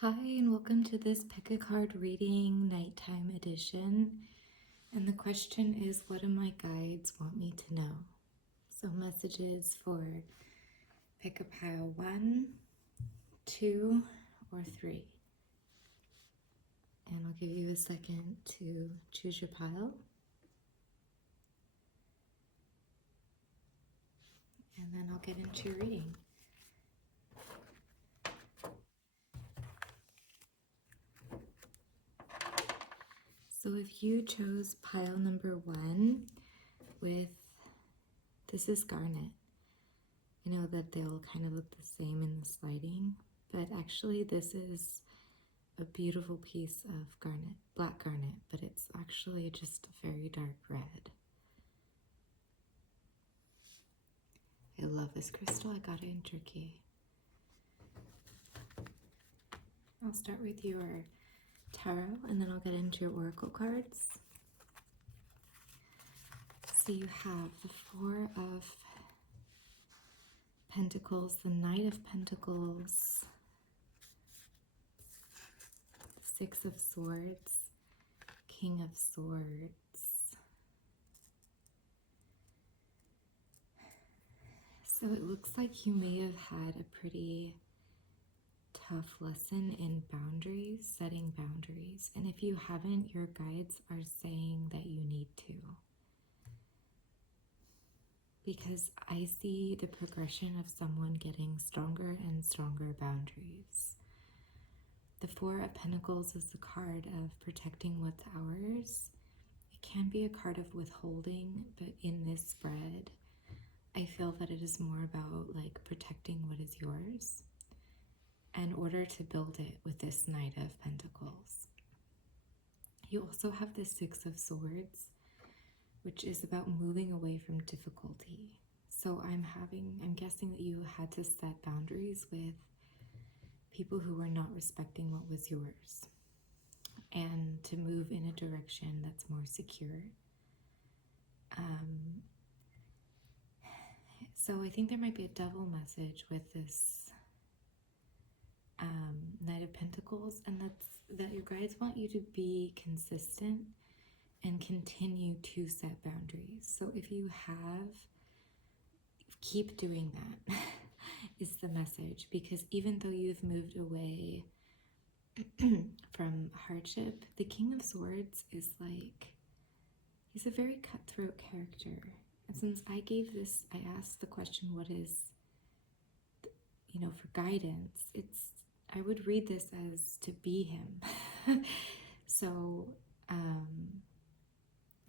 Hi, and welcome to this pick a card reading nighttime edition. And the question is, what do my guides want me to know? So, messages for pick a pile 1, 2, or 3. And I'll give you a second to choose your pile. And then I'll get into your reading. So, if you chose pile number 1 with, this is garnet. I know that they'll kind of look the same in the sliding, but actually this is a beautiful piece of garnet, black garnet, but it's actually just a very dark red. I love this crystal. I got it in Turkey. I'll start with your tarot and then I'll get into your oracle cards. So you have the Four of Pentacles, the Knight of Pentacles, Six of Swords, King of Swords. So it looks like you may have had a pretty tough lesson in boundaries, setting boundaries. And if you haven't, your guides are saying that you need to. Because I see the progression of someone getting stronger and stronger boundaries. The Four of Pentacles is the card of protecting what's ours. It can be a card of withholding, but in this spread, I feel that it is more about like protecting what is yours in order to build it with this Knight of Pentacles. You also have the Six of Swords, which is about moving away from difficulty. So I'm guessing that you had to set boundaries with people who were not respecting what was yours and to move in a direction that's more secure. So I think there might be a double message with this Knight of Pentacles, and that's that your guides want you to be consistent and continue to set boundaries. So if you have, keep doing that is the message, because even though you've moved away from hardship, the King of Swords is like, he's a very cutthroat character. And since I asked the question, what is, for guidance, I would read this as to be him. So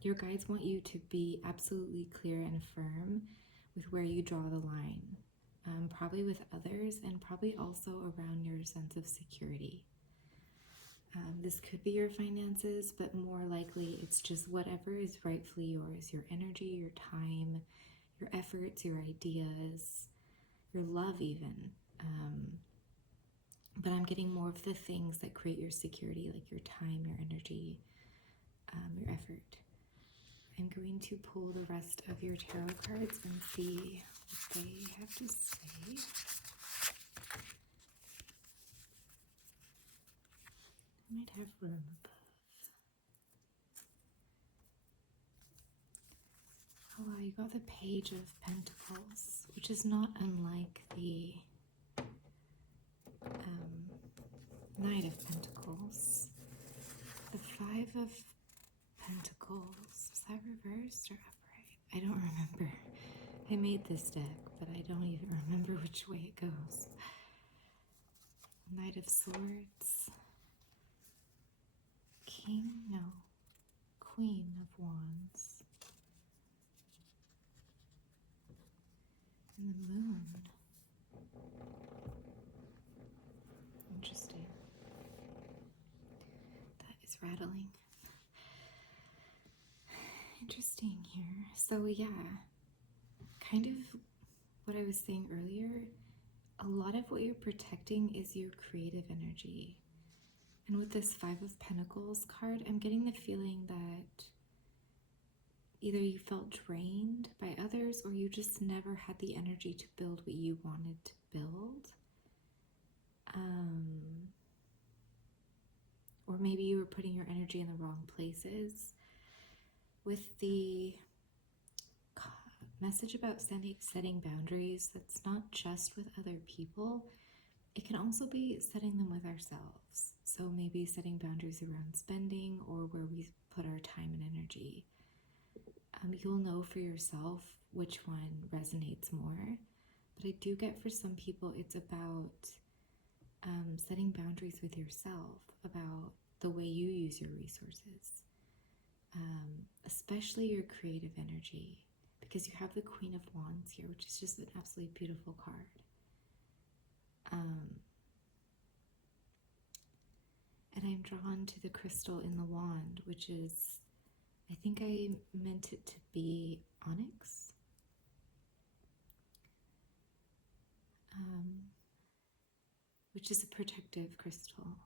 your guides want you to be absolutely clear and firm with where you draw the line, probably with others and probably also around your sense of security. This could be your finances, but more likely it's just whatever is rightfully yours, your energy, your time, your efforts, your ideas, your love even. But I'm getting more of the things that create your security, like your time, your energy, your effort. I'm going to pull the rest of your tarot cards and see what they have to say. I might have room above. Oh wow, you got the Page of Pentacles, which is not unlike the Knight of Pentacles. The Five of Pentacles, was that reversed or upright? I don't remember. I made this deck, but I don't even remember which way it goes. Knight of Swords. Queen of Wands. And the Moon. Interesting. That is rattling. Interesting here. So yeah, kind of what I was saying earlier, a lot of what you're protecting is your creative energy. And with this Five of Pentacles card, I'm getting the feeling that either you felt drained by others or you just never had the energy to build what you wanted to build. maybe you were putting your energy in the wrong places. With the message about setting boundaries, that's not just with other people, it can also be setting them with ourselves. So maybe setting boundaries around spending or where we put our time and energy. You'll know for yourself which one resonates more. But I do get for some people it's about setting boundaries with yourself, about the way you use your resources, especially your creative energy, because you have the Queen of Wands here, which is just an absolutely beautiful card. And I'm drawn to the crystal in the wand, which is, I think I meant it to be onyx. Which is a protective crystal.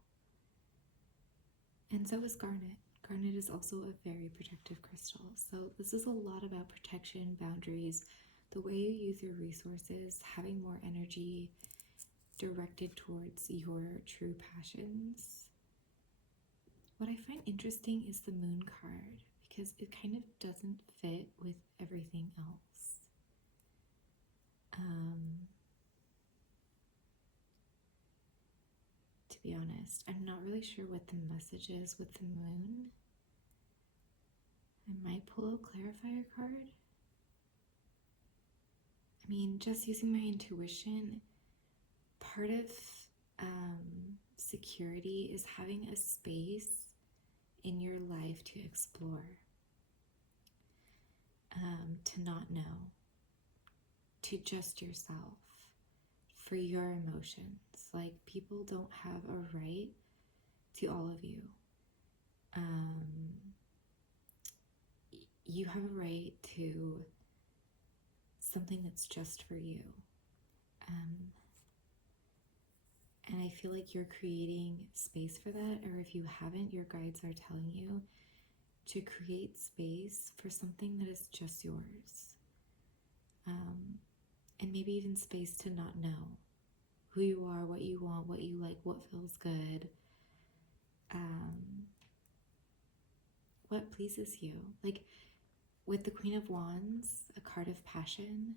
And so is garnet. Garnet is also a very protective crystal. So this is a lot about protection, boundaries, the way you use your resources, having more energy directed towards your true passions. What I find interesting is the moon card, because it kind of doesn't fit with everything else. To be honest, I'm not really sure what the message is with the moon. I might pull a clarifier card. I mean, just using my intuition, part of security is having a space in your life to explore, to not know, to just yourself, for your emotions. Like, people don't have a right to all of you. You have a right to something that's just for you. And I feel like you're creating space for that, or if you haven't, your guides are telling you to create space for something that is just yours. And maybe even space to not know who you are, what you want, what you like, what feels good, what pleases you. Like with the Queen of Wands, a card of passion,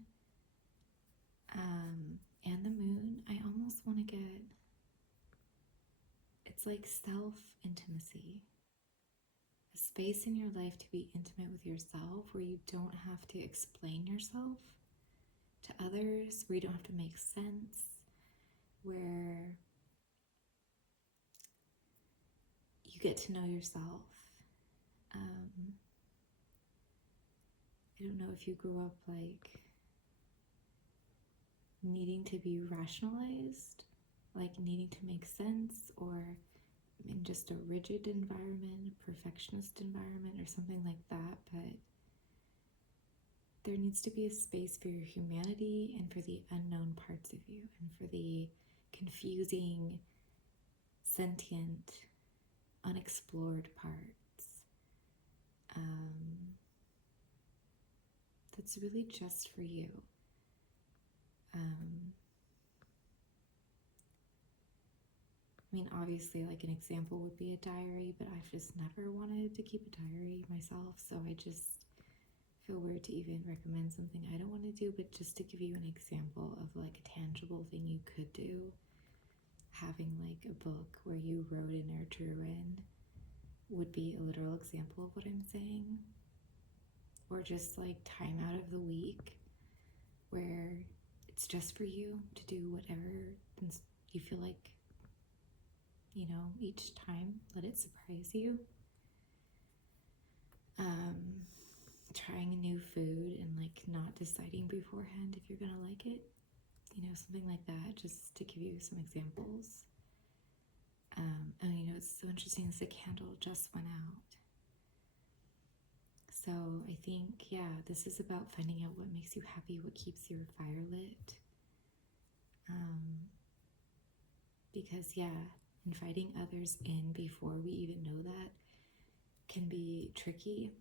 and the moon, I almost want to get, it's like self-intimacy. A space in your life to be intimate with yourself, where you don't have to explain yourself to others, where you don't have to make sense, where you get to know yourself. I don't know if you grew up like needing to be rationalized, like needing to make sense, or in just a rigid environment, a perfectionist environment, or something like that, but there needs to be a space for your humanity and for the unknown parts of you, and for the confusing, sentient, unexplored parts. That's really just for you. I mean, obviously, like an example would be a diary, but I've just never wanted to keep a diary myself, so I just feel weird to even recommend something I don't want to do. But just to give you an example of like a tangible thing you could do, having like a book where you wrote in or drew in would be a literal example of what I'm saying. Or just like time out of the week where it's just for you to do whatever you feel like, you know, each time. Let it surprise you. Trying a new food and like not deciding beforehand if you're gonna like it, you know, something like that, just to give you some examples. And you know, it's so interesting, the candle just went out. So I think, yeah, this is about finding out what makes you happy, what keeps your fire lit. Because, yeah, inviting others in before we even know that can be tricky,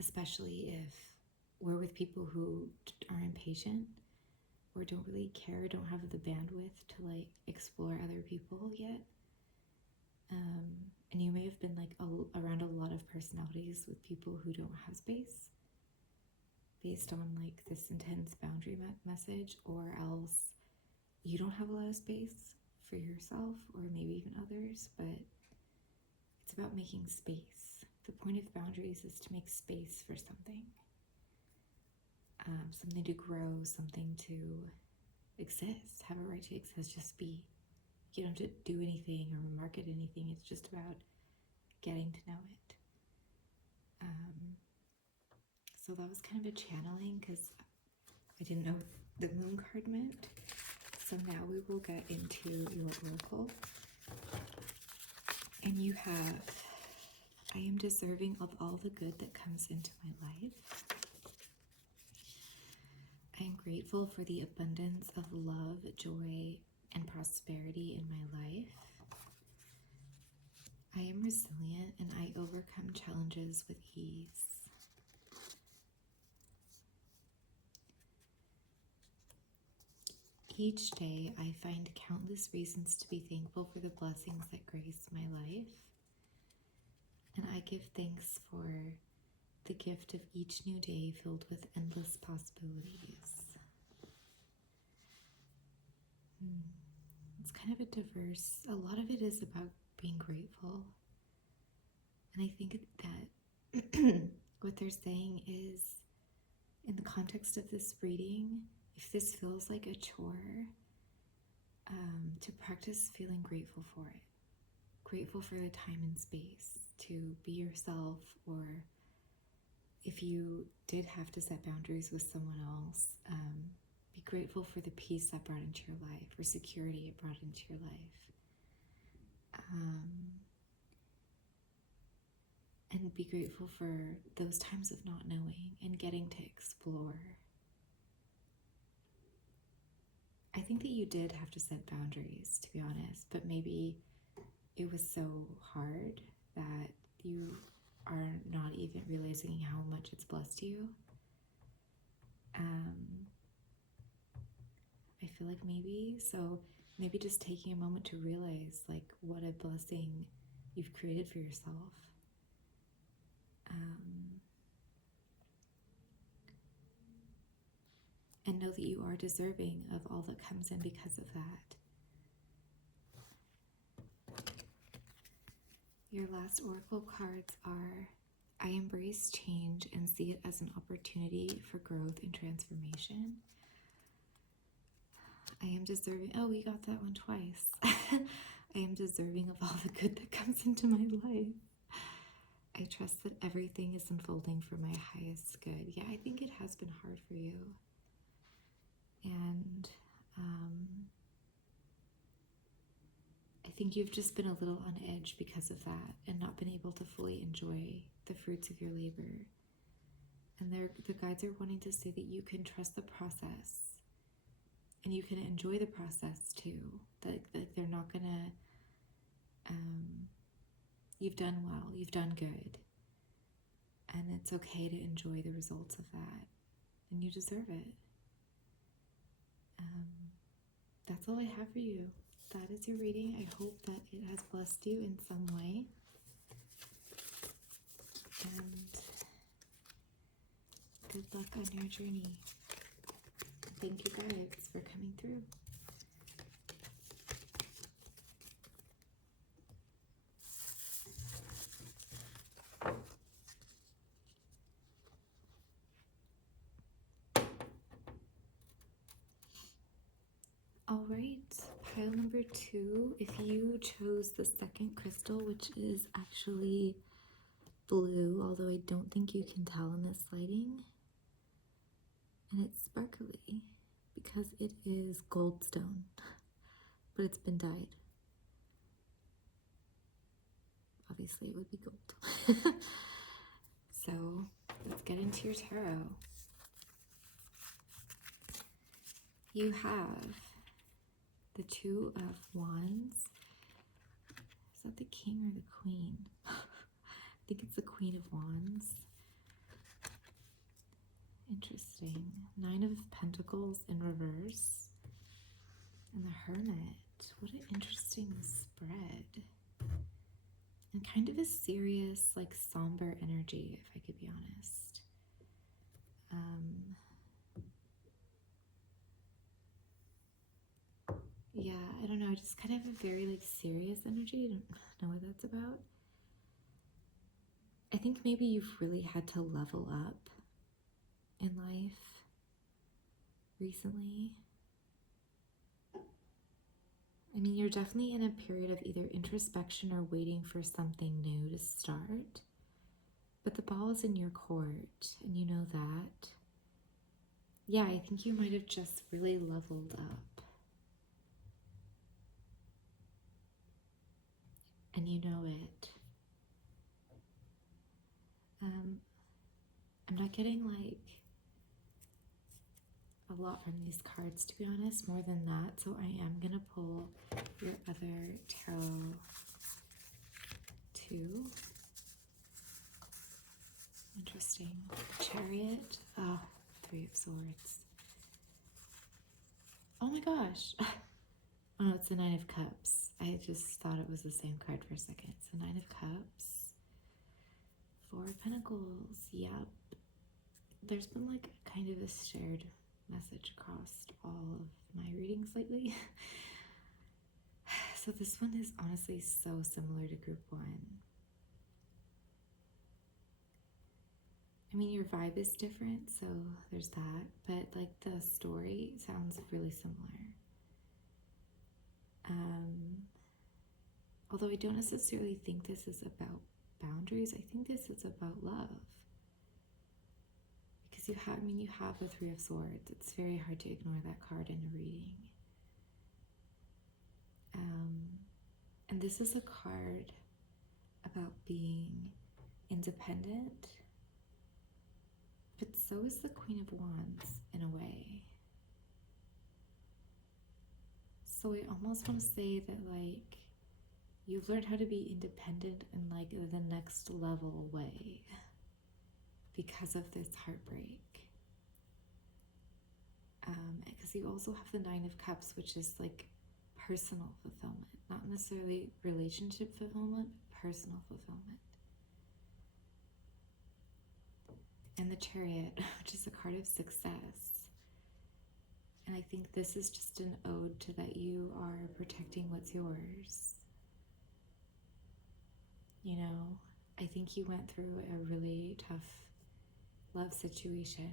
especially if we're with people who are impatient or don't really care, don't have the bandwidth to like explore other people yet. And you may have been like around a lot of personalities with people who don't have space based on like this intense boundary message, or else you don't have a lot of space for yourself or maybe even others, but it's about making space. The point of boundaries is to make space for something. Something to grow, something to exist, have a right to exist, just be. You don't have to do anything or market anything. It's just about getting to know it. So that was kind of a channeling because I didn't know what the moon card meant. So now we will get into your oracle. And you have, I am deserving of all the good that comes into my life. I am grateful for the abundance of love, joy, and prosperity in my life. I am resilient and I overcome challenges with ease. Each day, I find countless reasons to be thankful for the blessings that grace my life. And I give thanks for the gift of each new day filled with endless possibilities. It's kind of a diverse, a lot of it is about being grateful. And I think that what they're saying is, in the context of this reading, if this feels like a chore, to practice feeling grateful for it. Grateful for the time and space to be yourself, or if you did have to set boundaries with someone else, be grateful for the peace that brought into your life, or security it brought into your life. And be grateful for those times of not knowing and getting to explore. I think that you did have to set boundaries, to be honest, but maybe it was so hard that you are not even realizing how much it's blessed you. I feel like maybe just taking a moment to realize like what a blessing you've created for yourself. And know that you are deserving of all that comes in because of that. Your last oracle cards are, I embrace change and see it as an opportunity for growth and transformation. I am deserving, oh, we got that one twice. I am deserving of all the good that comes into my life. I trust that everything is unfolding for my highest good. Yeah, I think it has been hard for you. And I think you've just been a little on edge because of that and not been able to fully enjoy the fruits of your labor. And the guides are wanting to say that you can trust the process and you can enjoy the process too. That they're not gonna, you've done well, you've done good. And it's okay to enjoy the results of that. And you deserve it. That's all I have for you. That is your reading. I hope that it has blessed you in some way. And good luck on your journey. Thank you guys for coming through. All right, pile number 2. If you chose the second crystal, which is actually blue, although I don't think you can tell in this lighting, and it's sparkly because it is goldstone, but it's been dyed. Obviously, it would be gold. So let's get into your tarot. You have the Two of Wands. Is that the King or the Queen? I think it's the Queen of Wands. Interesting. 9 of Pentacles in reverse. And the Hermit. What an interesting spread. And kind of a serious, like somber energy, if I could be honest. Yeah, I don't know, just kind of a very like serious energy. I don't know what that's about. I think maybe you've really had to level up in life recently. I mean, you're definitely in a period of either introspection or waiting for something new to start. But the ball is in your court, and you know that. Yeah, I think you might have just really leveled up. And you know it. I'm not getting like a lot from these cards, to be honest, more than that. So I am going to pull your other tarot too. Interesting. Chariot. Oh, Three of Swords. Oh my gosh. Oh no, it's the Nine of Cups. I just thought it was the same card for a second. It's the Nine of Cups. Four of Pentacles. Yep. There's been like kind of a shared message across all of my readings lately. So this one is honestly so similar to group one. I mean, your vibe is different, so there's that, but like the story sounds really similar. Although I don't necessarily think this is about boundaries, I think this is about love. Because you have the Three of Swords. It's very hard to ignore that card in a reading. And this is a card about being independent, but so is the Queen of Wands in a way. So I almost want to say that like you've learned how to be independent in like the next level way because of this heartbreak. Because you also have the Nine of Cups, which is like personal fulfillment, not necessarily relationship fulfillment, but personal fulfillment. And the Chariot, which is a card of success. And I think this is just an ode to that you are protecting what's yours. You know, I think you went through a really tough love situation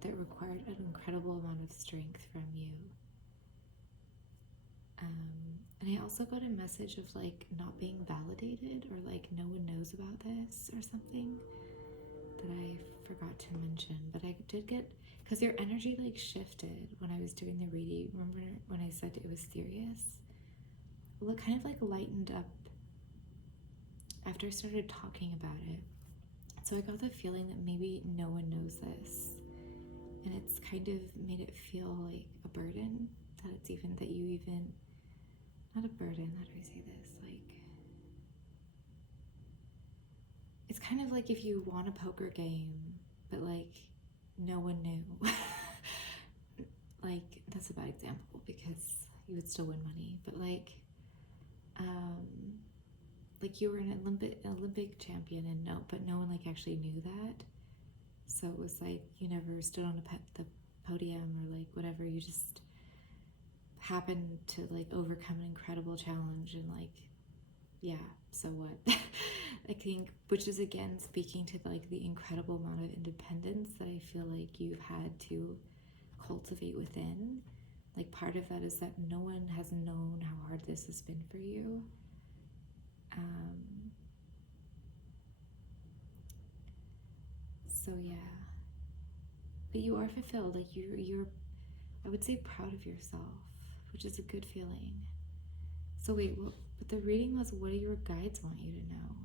that required an incredible amount of strength from you. And I also got a message of like not being validated, or like no one knows about this or something that I forgot to mention. But I did get, because your energy like shifted when I was doing the reading. Remember when I said it was serious? Well, it kind of like lightened up after I started talking about it. So I got the feeling that maybe no one knows this, and it's kind of made it feel like a burden, that it's even, that you even, not a burden, how do I say this, like, it's kind of like if you won a poker game, but like no one knew. Like, that's a bad example because you would still win money, but like you were an Olympic champion, and but no one like actually knew that. So it was like you never stood on the podium or like whatever. You just happened to like overcome an incredible challenge, and like, yeah, so what? I think, which is again speaking to like the incredible amount of independence that I feel like you've had to cultivate within. Like, part of that is that no one has known how hard this has been for you. So yeah, but you are fulfilled. Like you're, I would say, proud of yourself, which is a good feeling. So wait, but the reading was, what do your guides want you to know?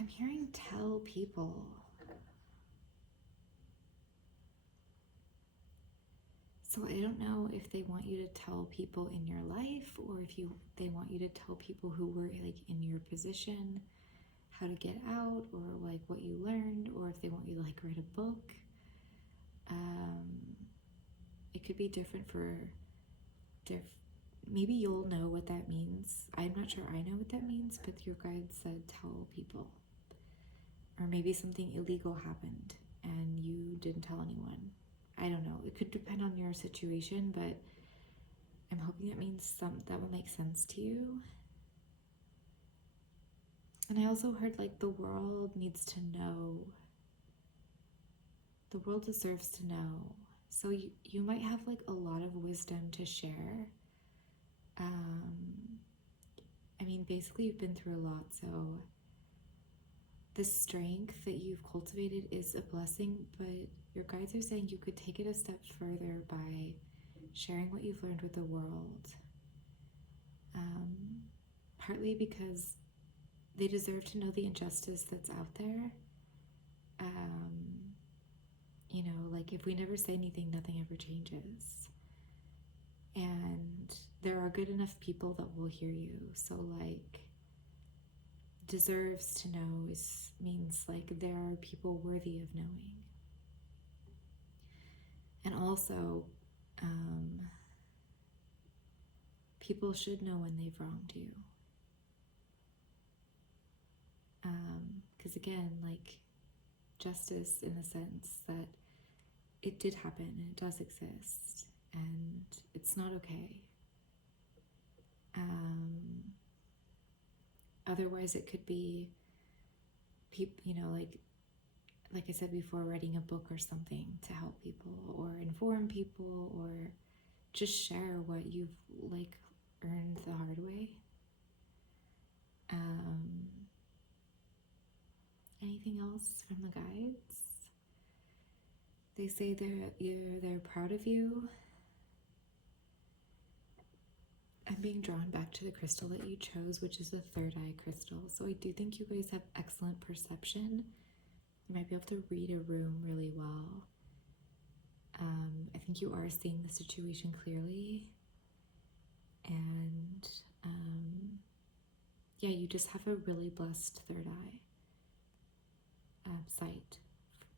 I'm hearing tell people. So I don't know if they want you to tell people in your life, or if they want you to tell people who were like in your position how to get out, or like what you learned, or if they want you to like write a book. it could be different for maybe you'll know what that means. I'm not sure I know what that means, but your guide said tell people. Or maybe something illegal happened and you didn't tell anyone. I don't know. It could depend on your situation, but I'm hoping that means that will make sense to you. And I also heard like the world needs to know. The world deserves to know. So you might have like a lot of wisdom to share. I mean, basically you've been through a lot, so the strength that you've cultivated is a blessing, but your guides are saying you could take it a step further by sharing what you've learned with the world. Partly because they deserve to know the injustice that's out there. You know, like if we never say anything, nothing ever changes. And there are good enough people that will hear you. So like, deserves to know means like there are people worthy of knowing. And also, people should know when they've wronged you. Because again, like, justice in the sense that it did happen and it does exist and it's not okay. Otherwise it could be people, you know, like I said before, writing a book or something to help people or inform people or just share what you've like earned the hard way. Anything else from the guides? They say they're proud of you. I'm being drawn back to the crystal that you chose, which is the third eye crystal. So I do think you guys have excellent perception. You might be able to read a room really well. I think you are seeing the situation clearly. And yeah, you just have a really blessed third eye. Sight.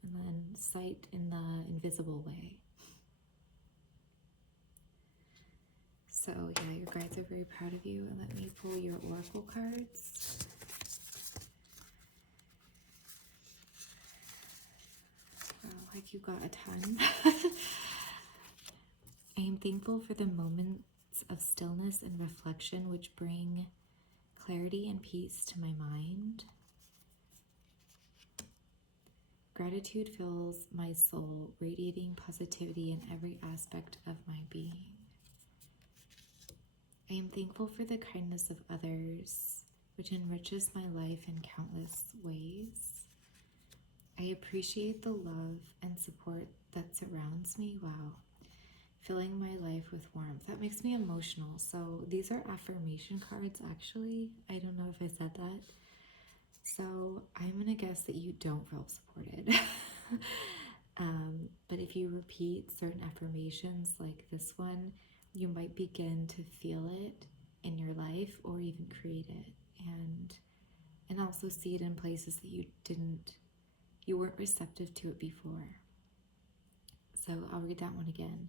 And then sight in the invisible way. So yeah, your guides are very proud of you. And let me pull your oracle cards. Wow, like you got a ton. I am thankful for the moments of stillness and reflection which bring clarity and peace to my mind. Gratitude fills my soul, radiating positivity in every aspect of my being. I am thankful for the kindness of others, which enriches my life in countless ways. I appreciate the love and support that surrounds me. Wow. Filling my life with warmth. That makes me emotional. So these are affirmation cards, actually. I don't know if I said that. So I'm going to guess that you don't feel supported. But if you repeat certain affirmations like this one, you might begin to feel it in your life or even create it. And also see it in places that you weren't receptive to it before. So I'll read that one again.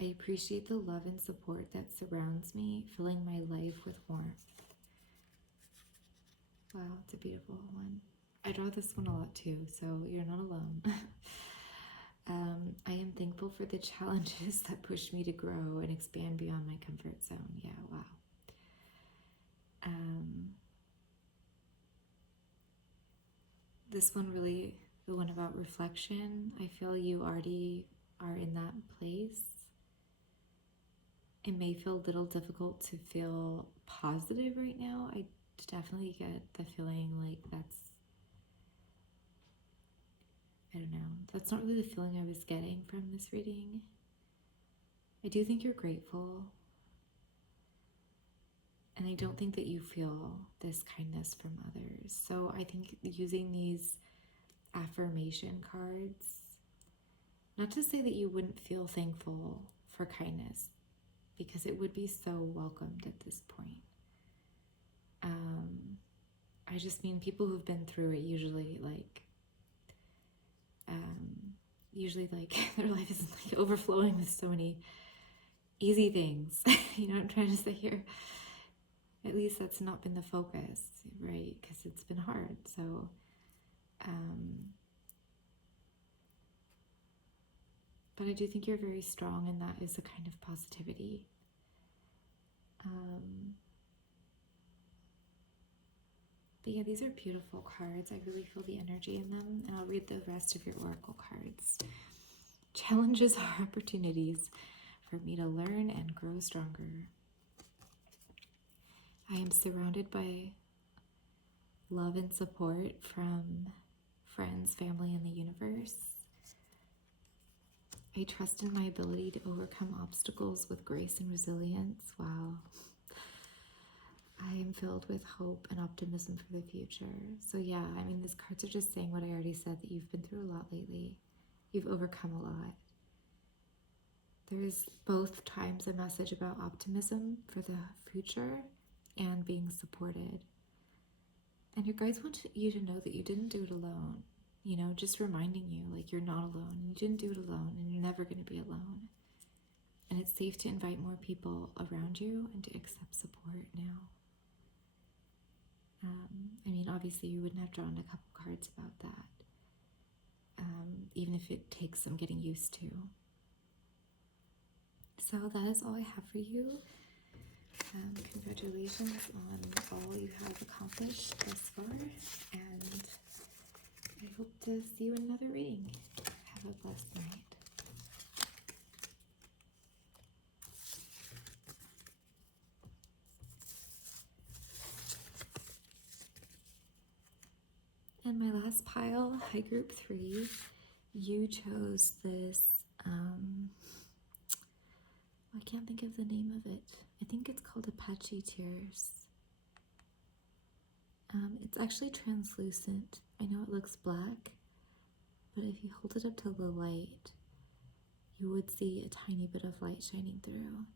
I appreciate the love and support that surrounds me, filling my life with warmth. Wow, it's a beautiful one. I draw this one a lot too, so you're not alone. I am thankful for the challenges that push me to grow and expand beyond my comfort zone. Yeah, wow. This one really, the one about reflection, I feel you already are in that place. It may feel a little difficult to feel positive right now. I definitely get the feeling like I don't know, that's not really the feeling I was getting from this reading. I do think you're grateful. And I don't think that you feel this kindness from others. So I think using these affirmation cards, not to say that you wouldn't feel thankful for kindness, because it would be so welcomed at this point. I just mean people who've been through it usually usually like their life is like overflowing with so many easy things. You know what I'm trying to say here? At least that's not been the focus, right? Because it's been hard. So, but I do think you're very strong, and that is a kind of positivity. But yeah, these are beautiful cards. I really feel the energy in them, and I'll read the rest of your oracle cards. Challenges are opportunities for me to learn and grow stronger. I am surrounded by love and support from friends, family, and the universe. I trust in my ability to overcome obstacles with grace and resilience. Wow. I am filled with hope and optimism for the future. So yeah, I mean, these cards are just saying what I already said, that you've been through a lot lately. You've overcome a lot. There is both times a message about optimism for the future and being supported. And your guides want you to know that you didn't do it alone. You know, just reminding you, like, you're not alone. You didn't do it alone, and you're never going to be alone. And it's safe to invite more people around you and to accept support now. I mean, obviously, you wouldn't have drawn a couple cards about that, even if it takes some getting used to. So that is all I have for you. Congratulations on all you have accomplished thus far, and I hope to see you in another reading. Have a blessed night. And my last pile, high group 3, you chose this, I can't think of the name of it. I think it's called Apache Tears. It's actually translucent. I know it looks black, but if you hold it up to the light, you would see a tiny bit of light shining through.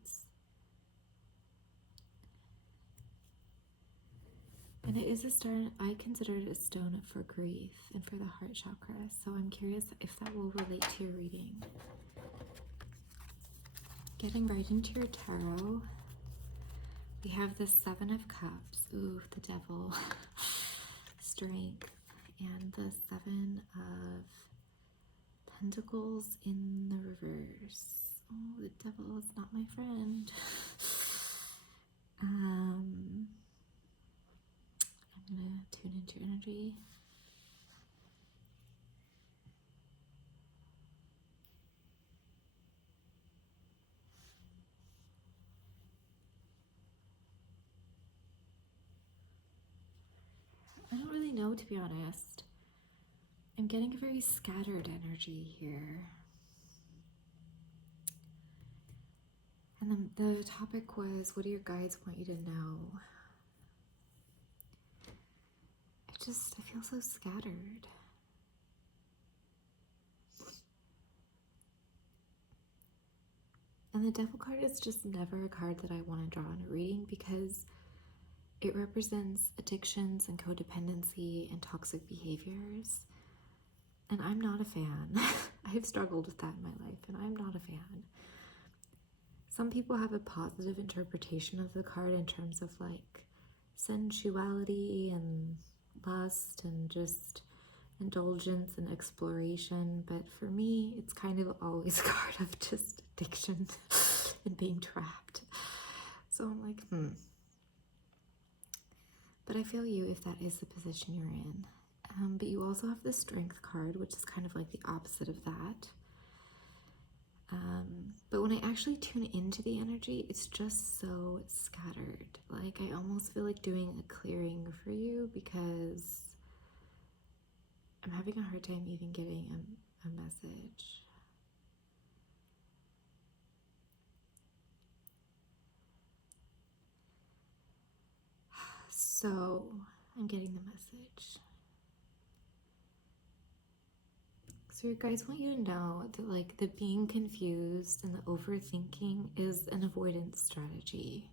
And it is a stone, I consider it a stone for grief and for the heart chakra, so I'm curious if that will relate to your reading. Getting right into your tarot, we have the 7 of Cups, ooh, the Devil, Strength, and the 7 of Pentacles in the reverse. Oh, the Devil is not my friend. I'm gonna tune into your energy. I don't really know, to be honest. I'm getting a very scattered energy here. And the topic was, what do your guides want you to know? I feel so scattered. And the Devil card is just never a card that I want to draw in a reading, because it represents addictions and codependency and toxic behaviors. And I'm not a fan. I've struggled with that in my life, and I'm not a fan. Some people have a positive interpretation of the card in terms of like sensuality and lust and just indulgence and exploration, but for me it's kind of always a card of just addiction and being trapped. So I'm like, But I feel you if that is the position you're in. But you also have the Strength card, which is kind of like the opposite of that. But when I actually tune into the energy, it's just so scattered. Like, I almost feel like doing a clearing for you, because I'm having a hard time even getting a message. So I'm getting the message. So your guides want you to know that, like, the being confused and the overthinking is an avoidance strategy.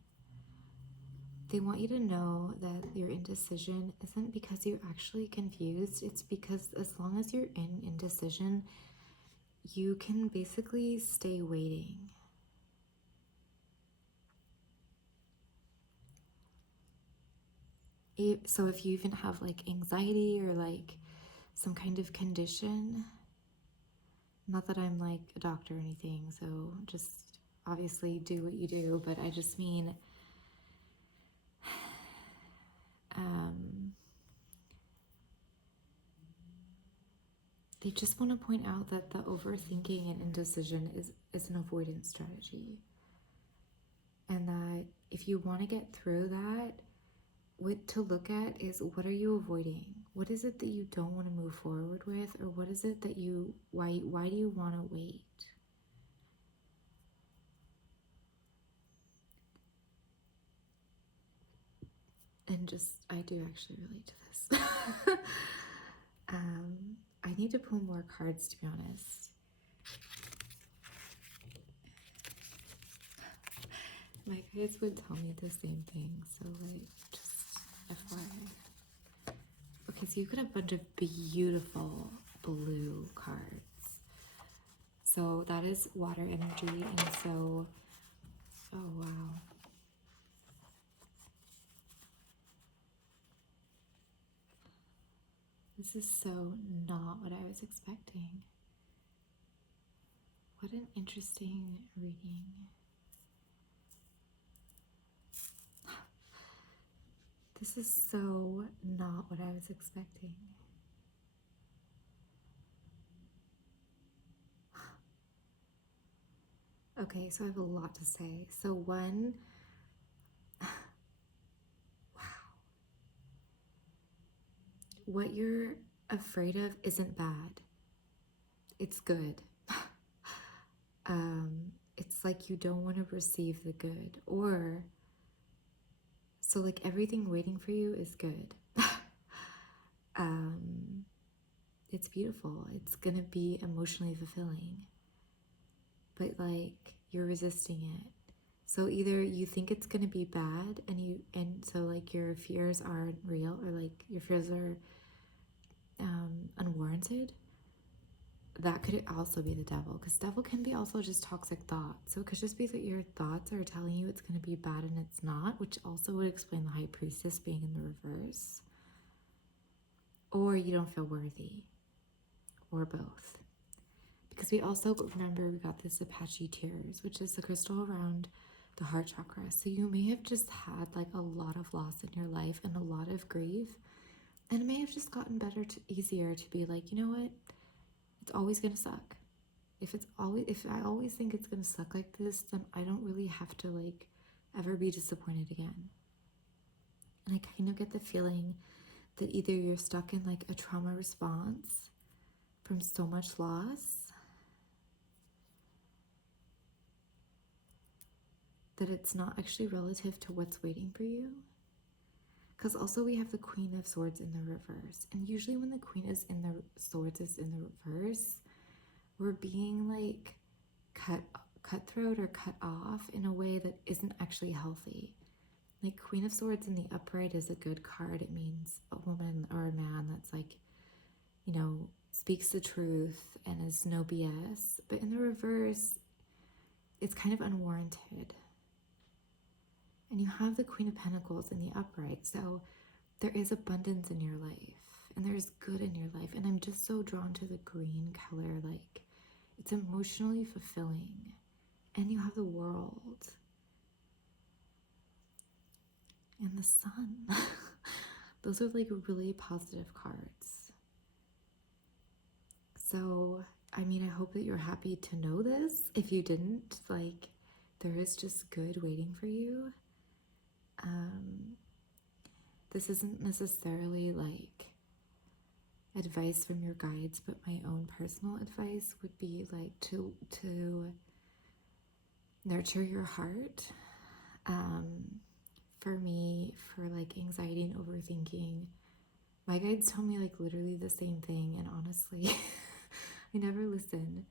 They want you to know that your indecision isn't because you're actually confused. It's because as long as you're in indecision, you can basically stay waiting. So if you even have like anxiety or like some kind of condition, not that I'm like a doctor or anything, so just obviously do what you do, but I just mean they just want to point out that the overthinking and indecision is an avoidance strategy. And that if you want to get through that, what to look at is, what are you avoiding? What is it that you don't want to move forward with? Or what is it that why do you want to wait? And just, I do actually relate to this. I need to pull more cards, to be honest. My guides would tell me the same thing, so like, just FYI. Okay, so you got a bunch of beautiful blue cards. So that is water energy, and so, oh wow. This is so not what I was expecting. What an interesting reading. This is so not what I was expecting. Okay, so I have a lot to say. So one, wow. What you're afraid of isn't bad. It's good. It's like you don't want to receive the good, or so like everything waiting for you is good. It's beautiful. It's gonna be emotionally fulfilling, but like you're resisting it. So either you think it's gonna be bad, and so like your fears aren't real, or like your fears are unwarranted. That could also be the devil, because devil can be also just toxic thoughts. So it could just be that your thoughts are telling you it's going to be bad and it's not, which also would explain the high priestess being in the reverse. Or you don't feel worthy, or both. Because we also, remember, we got this Apache tears, which is the crystal around the heart chakra. So you may have just had like a lot of loss in your life and a lot of grief, and it may have just gotten better, easier to be like, you know what, it's always gonna suck. If I always think it's gonna suck like this, then I don't really have to like ever be disappointed again. And I kind of get the feeling that either you're stuck in like a trauma response from so much loss that it's not actually relative to what's waiting for you. Because also we have the Queen of Swords in the reverse, and usually when the Queen is in the Swords is in the reverse, we're being like cutthroat or cut off in a way that isn't actually healthy. Like Queen of Swords in the upright is a good card. It means a woman or a man that's like, you know, speaks the truth and is no BS. But in the reverse, it's kind of unwarranted. And you have the Queen of Pentacles in the upright. So there is abundance in your life, and there's good in your life. And I'm just so drawn to the green color. Like, it's emotionally fulfilling. And you have the World. And the Sun. Those are like really positive cards. So, I mean, I hope that you're happy to know this. If you didn't, like, there is just good waiting for you. This isn't necessarily like advice from your guides, but my own personal advice would be like to nurture your heart. For me, for like anxiety and overthinking, my guides tell me like literally the same thing, and honestly, I never listen.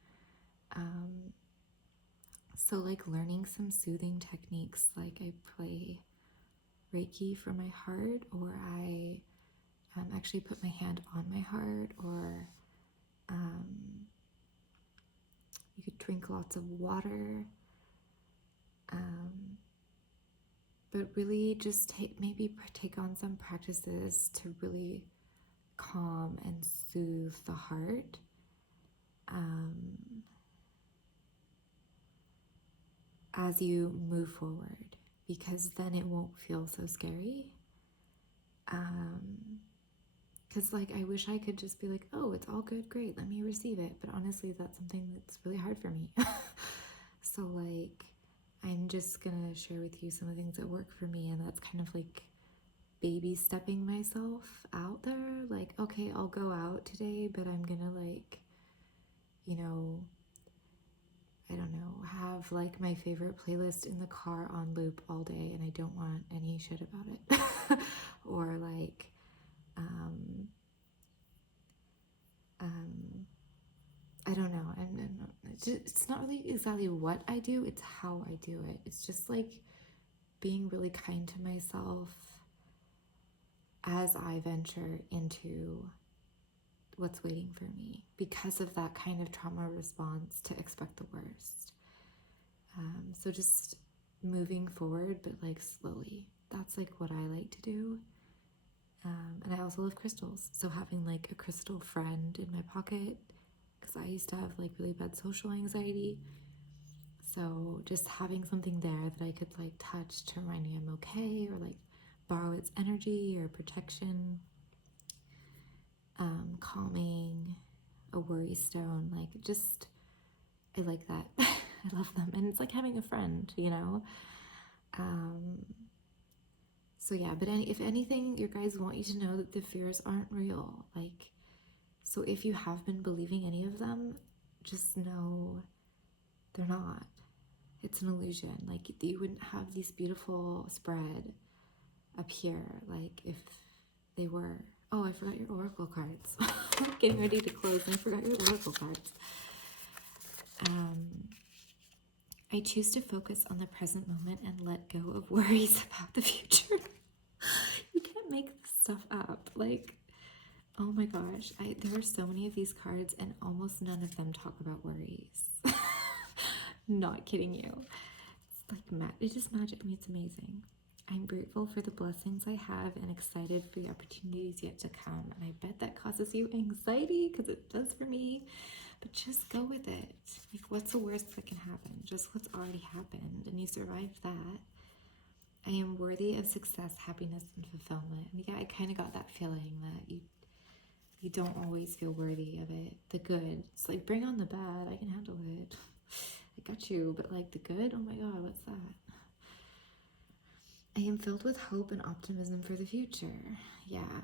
So like learning some soothing techniques, like I play Reiki for my heart, or I actually put my hand on my heart, or drink lots of water, but really just maybe take on some practices to really calm and soothe the heart. As you move forward, because then it won't feel so scary. Because like I wish I could just be like, oh, it's all good, great, let me receive it. But honestly, that's something that's really hard for me. So like I'm just gonna share with you some of the things that work for me, and that's kind of like baby stepping myself out there. Like, okay, I'll go out today, but I'm gonna like, you know, I don't know, have like my favorite playlist in the car on loop all day, and I don't want any shit about it. Or like, I don't know. It's not really exactly what I do, it's how I do it. It's just like being really kind to myself as I venture into what's waiting for me, because of that kind of trauma response to expect the worst. So just moving forward, but like slowly. That's like what I like to do. And I also love crystals. So having like a crystal friend in my pocket, because I used to have like really bad social anxiety. So just having something there that I could like touch to remind me I'm okay, or like borrow its energy or protection. Calming, a worry stone, like just, I like that. I love them. And it's like having a friend, you know? So yeah, but if anything, your guys want you to know that the fears aren't real. Like, so if you have been believing any of them, just know they're not. It's an illusion. Like, you wouldn't have these beautiful spread up here, like, if they were. Oh, I forgot your oracle cards. Getting ready to close and I forgot your oracle cards. I choose to focus on the present moment and let go of worries about the future. You can't make this stuff up. Like, oh my gosh, there are so many of these cards and almost none of them talk about worries. Not kidding you. It's like, it just magic. I mean, it's amazing. I'm grateful for the blessings I have and excited for the opportunities yet to come. And I bet that causes you anxiety, because it does for me. But just go with it. Like, what's the worst that can happen? Just what's already happened, and you survived that. I am worthy of success, happiness, and fulfillment. And yeah, I kind of got that feeling that you don't always feel worthy of it. The good, it's like, bring on the bad. I can handle it. I got you. But like the good, oh my God, what's that? I am filled with hope and optimism for the future. Yeah,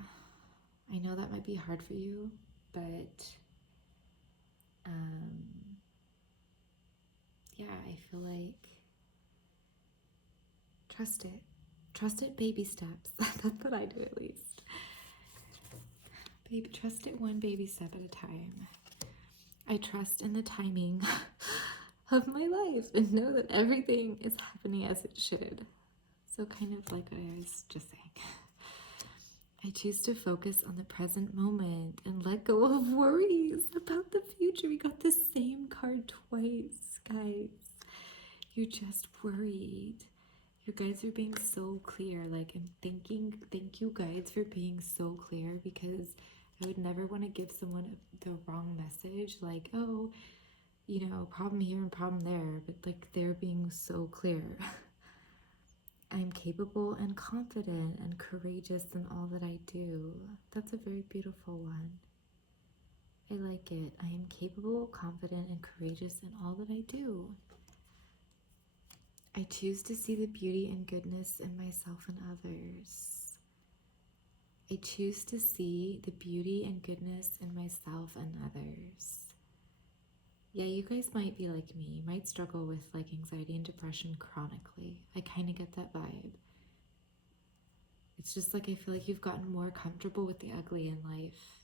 I know that might be hard for you, but yeah, I feel like trust it. Trust it, baby steps. That's what I do, at least. Baby, trust it one baby step at a time. I trust in the timing of my life and know that everything is happening as it should. So kind of like what I was just saying. I choose to focus on the present moment and let go of worries about the future. We got the same card twice, guys. You just worried. You guys are being so clear. Like, I'm thinking, thank you guys for being so clear, because I would never want to give someone the wrong message. Like, oh, you know, problem here and problem there. But like, they're being so clear. I'm capable and confident and courageous in all that I do. That's a very beautiful one. I like it. I am capable, confident, and courageous in all that I do. I choose to see the beauty and goodness in myself and others. I choose to see the beauty and goodness in myself and others. Yeah, you guys might be like me. You might struggle with like anxiety and depression chronically. I kind of get that vibe. It's just like, I feel like you've gotten more comfortable with the ugly in life.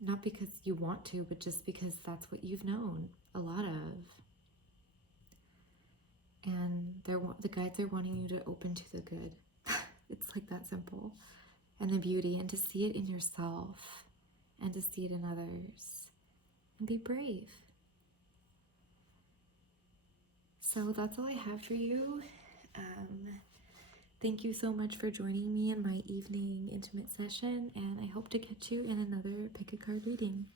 Not because you want to, but just because that's what you've known a lot of. And the guides are wanting you to open to the good. It's like that simple. And the beauty, and to see it in yourself, and to see it in others. And be brave. So that's all I have for you. Thank you so much for joining me in my evening intimate session, and I hope to catch you in another pick a card reading.